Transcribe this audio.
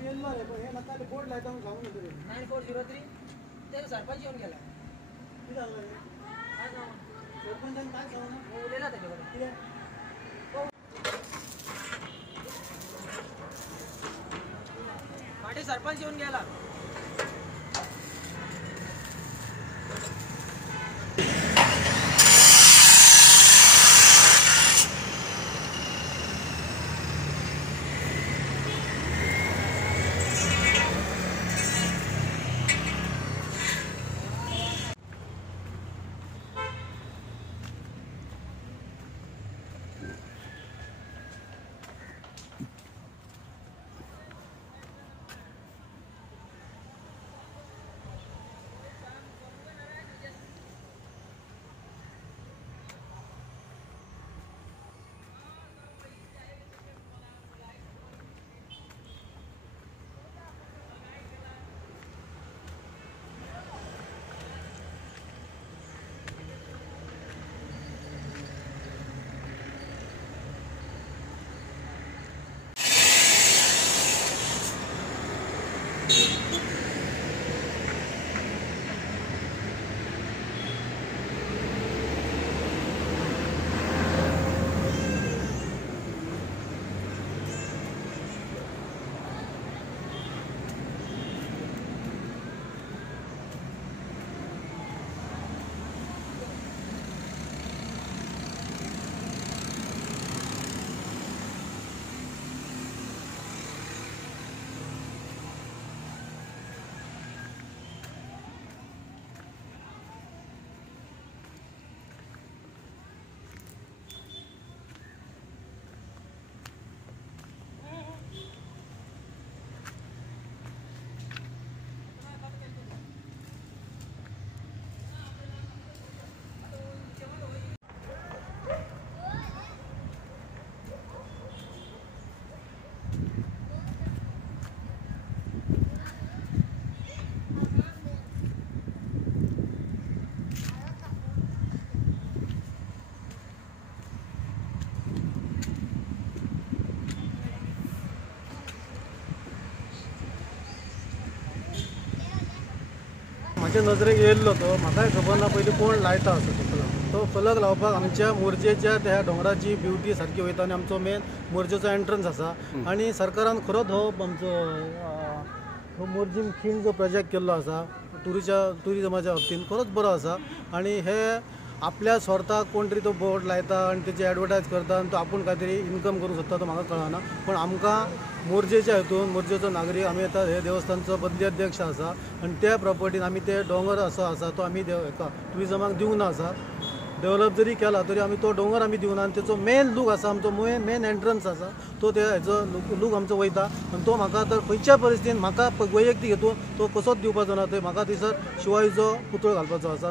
9403 ते सरपंच येऊन गेला सरपंचाने काय सांगू बोललेला त्याच्याकडे माटे सरपंच येऊन गेला माझ्या नजरेक येयल्लो तो म्हाकाय खबर ना पयलीं कोण लायता असो तो फलक लावपाक आमच्या मोरजेच्या त्या डोंगराची ब्युटी सारकी वयता आनी आमचो मेन मोरजेचो एंट्रन्स आसा आनी सरकारान खरोच हो आमचो मोरजीम खीण जो प्रोजेक्ट केल्लो आसा टुरिजमाच्या बाबतीन खरोच बरो आसा आनी हे आपल्या स्वार्थाक कोण तरी तो बोर्ड लायता आनी तेची एडवर्टायज करता आनी तो आपूण काय तरी इनकम करूंक सोदता तो म्हाका कळना पण आमकां मोरजेच्या हितून मोरजेचो नागरीक आमी आतां हे देवस्थानचो बदली अध्यक्ष आसा आनी त्या प्रॉपर्टीन आमी ते डोंगर असो आसा तो आमी हेका टुरिजमाक दिवना आसा डेवलप जरी केला तरी आमी तो डोंगर आमी दिवना आनी तेचो मेन लूक आसा आमचो मेन एंट्रन्स आसा तो त्या हेचो लूक आमचो वयता आनी तो म्हाका तर खंयच्या परिस्थितीन म्हाका वैयक्तीक हेतून तो कसोच दिवपाचो ना ते म्हाका दिसत शिवाजीचो पुतळो घालपाचो आसा.